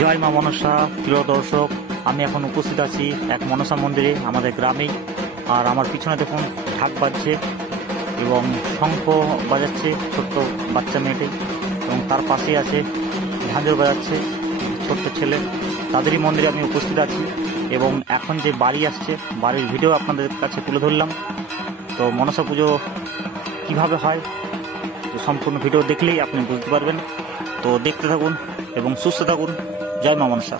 জয় মা মনসা। প্রিয় দর্শক, আমি এখন উপস্থিত আছি এক মনসা মন্দিরে আমাদের গ্রামেই। আর আমার পিছনে দেখুন ঢাক বাজছে এবং শঙ্খ বাজাচ্ছে ছোট্ট বাচ্চা মেয়েটি, এবং তার পাশেই আছে ঝাঁঝর বাজাচ্ছে ছোট্ট ছেলে। তাদেরই মন্দিরে আমি উপস্থিত আছি এবং এখন যে বাড়ি আসছে বাড়ির ভিডিও আপনাদের কাছে তুলে ধরলাম। তো মনসা পুজো কীভাবে হয় তো সম্পূর্ণ ভিডিও দেখলেই আপনি বুঝতে পারবেন। তো দেখতে থাকুন এবং সুস্থ থাকুন। জয় মা মনসা।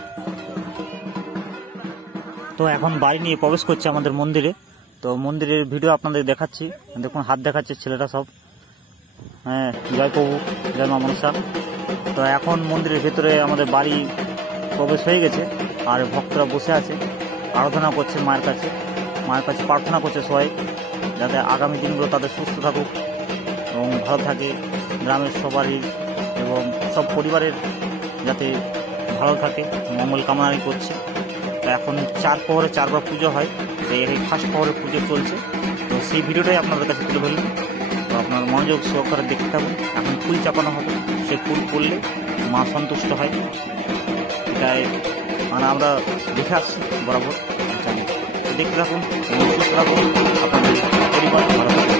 তো এখন বাড়ি নিয়ে প্রবেশ করছে আমাদের মন্দিরে। তো মন্দিরের ভিডিও আপনাদের দেখাচ্ছি। দেখুন হাত দেখাচ্ছে ছেলেটা সব। হ্যাঁ, জয় প্রভু, জয় মা মনসা। তো এখন মন্দিরের ভেতরে আমাদের বাড়ি প্রবেশ হয়ে গেছে আর ভক্তরা বসে আছে, আরাধনা করছে মায়ের কাছে প্রার্থনা করছে সবাই, যাতে আগামী দিনগুলো তাদের সুস্থ থাকুক এবং ভালো থাকে, গ্রামের সবারই এবং সব পরিবারের যাতে ভালো থাকে মঙ্গল কামনাই করছে। তো এখন 4 প্রহরে 4 বার পুজো হয়। তো এই ফার্স্ট প্রহরে পুজো চলছে। তো সেই ভিডিওটাই আপনাদের কাছে তুলে ধরলাম। তো আপনার মনোযোগ সহকারে দেখতে থাকুন। এখন ফুল চাপানো হবে, সে ফুল পড়লে মা সন্তুষ্ট হয়, এটাই মানে আমরা দেখে আসছি বরাবর। দেখতে থাকুন এবং সুস্থ থাকুন, আপনাদের পরিবার ভালো থাকুন।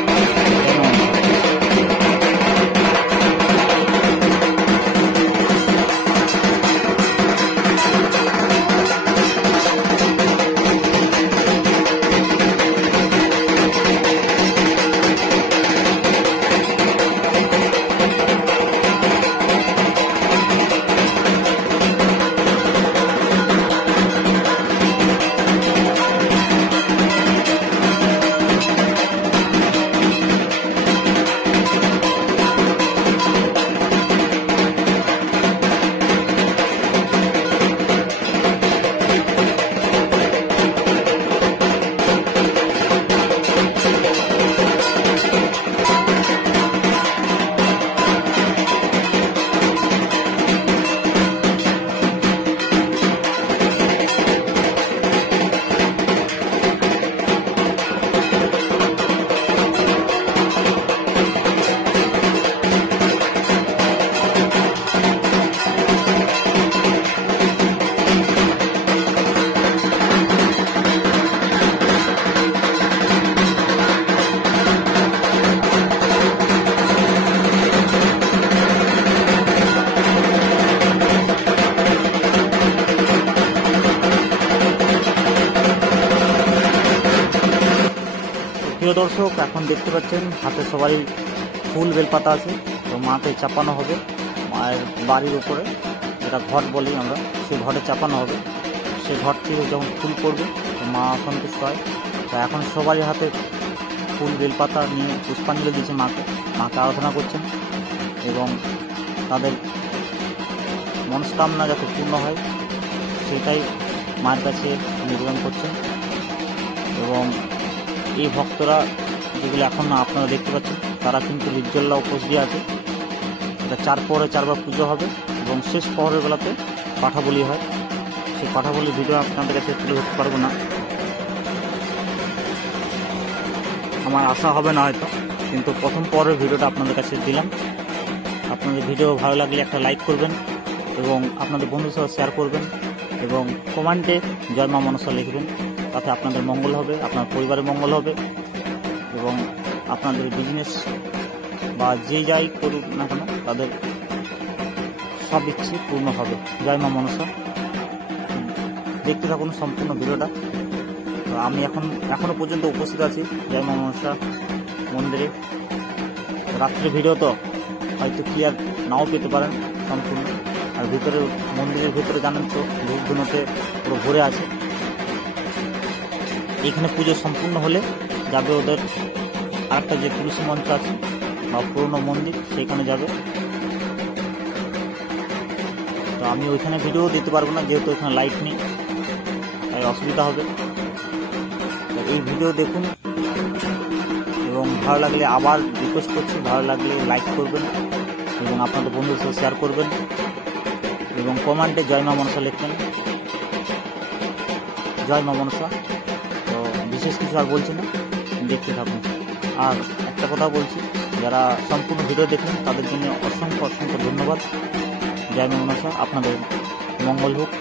প্রিয় দর্শক, এখন দেখতে পাচ্ছেন হাতে সবারই ফুল বেলপাতা আছে। তো মাকে চাপানো হবে মায়ের বাড়ির উপরে, যেটা ঘট বলি আমরা, সেই ঘটে চাপানো হবে। সেই ঘট থেকে যখন ফুল পড়বে তো মা সন্তুষ্ট হয়। তো এখন সবারই হাতে ফুল বেলপাতা নিয়ে পুষ্পাঞ্জলি দিচ্ছে মাকে আরাধনা করছেন এবং তাদের মনস্কামনা যাতে পূর্ণ হয় সেটাই মায়ের কাছে নিবেদন করছেন। এবং এই ভক্তরা যেগুলো এখন আপনারা দেখতে পাচ্ছেন তারা কিন্তু লিজ্জল্লা উপোস দিয়ে আছে। এটা 4 প্রহরে 4 বার পুজো হবে এবং শেষ প্রহরের বেলাতে পাঠাবলি হয়। সেই পাঠাবলির ভিডিও আপনাদের কাছে তুলে ধরতে পারবো না, আমার আশা হবে না হয়তো, কিন্তু প্রথম প্রহরের ভিডিওটা আপনাদের কাছে দিলাম। আপনাদের ভিডিও ভালো লাগলে একটা লাইক করবেন এবং আপনাদের বন্ধুর সাথে শেয়ার করবেন এবং কমেন্টে জয় মা মনসা লিখবেন। তাতে আপনাদের মঙ্গল হবে, আপনার পরিবারের মঙ্গল হবে এবং আপনাদের বিজনেস বা যে যাই করুক না কেন তাদের সব ইচ্ছে পূর্ণ হবে। জয় মা মনসা। দেখতে থাকুন সম্পূর্ণ ভিডিওটা। তো আমি এখনো পর্যন্ত উপস্থিত আছি জয় মা মনসা মন্দিরে। রাত্রে ভিডিও তো হয়তো ক্লিয়ার নাও পেতে পারেন সম্পূর্ণ। আর ভিতরে মন্দিরের ভিতরে জানেন তো ধূপধুনোতে পুরো ভরে আছে। এখানে পুজো সম্পূর্ণ হলে যাবে ওদের আরেকটা যে তুলসী মঞ্চ আছে বা পুরনো মন্দির, সেখানে যাবে। তো আমি ওইখানে ভিডিও দিতে পারবো না, যেহেতু ওইখানে লাইট নেই, তাই অসুবিধা হবে। তো এই ভিডিও দেখুন এবং ভালো লাগলে আবার রিকোয়েস্ট করছি, ভালো লাগলে লাইক করবেন এবং আপনাদের বন্ধুদের সাথে শেয়ার করবেন এবং কমেন্টে জয় মা মনসা লিখবেন। জয় মা মনসা। তো বিশেষ কিছু আর বলছি না, দেখতে থাকুন। আর একটা কথা বলছি, যারা সম্পূর্ণ ভিডিও দেখলেন তাদের জন্য অসংখ্য ধন্যবাদ। জয় মা মনসা। আপনাদের মঙ্গল হোক।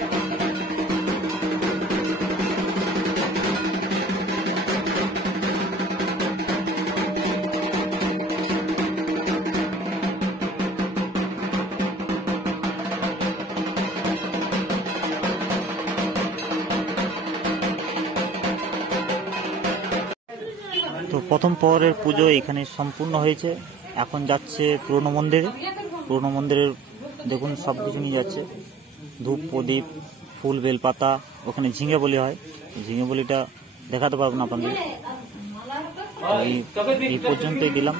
তো প্রথম প্রহরের পুজো এখানে সম্পূর্ণ হয়েছে। এখন যাচ্ছে পুরনো মন্দিরে। পুরনো মন্দিরের দেখুন সব কিছু নিয়ে যাচ্ছে, ধূপ প্রদীপ ফুল বেলপাতা। ওখানে ঝিঙে বলি হয়, ঝিঙে বলিটা দেখাতে পারবো না আপনাদের। এই পর্যন্তই দিলাম।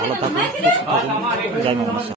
ভালো থাকুন, সুস্থ থাকুন। জয় মা মনসা।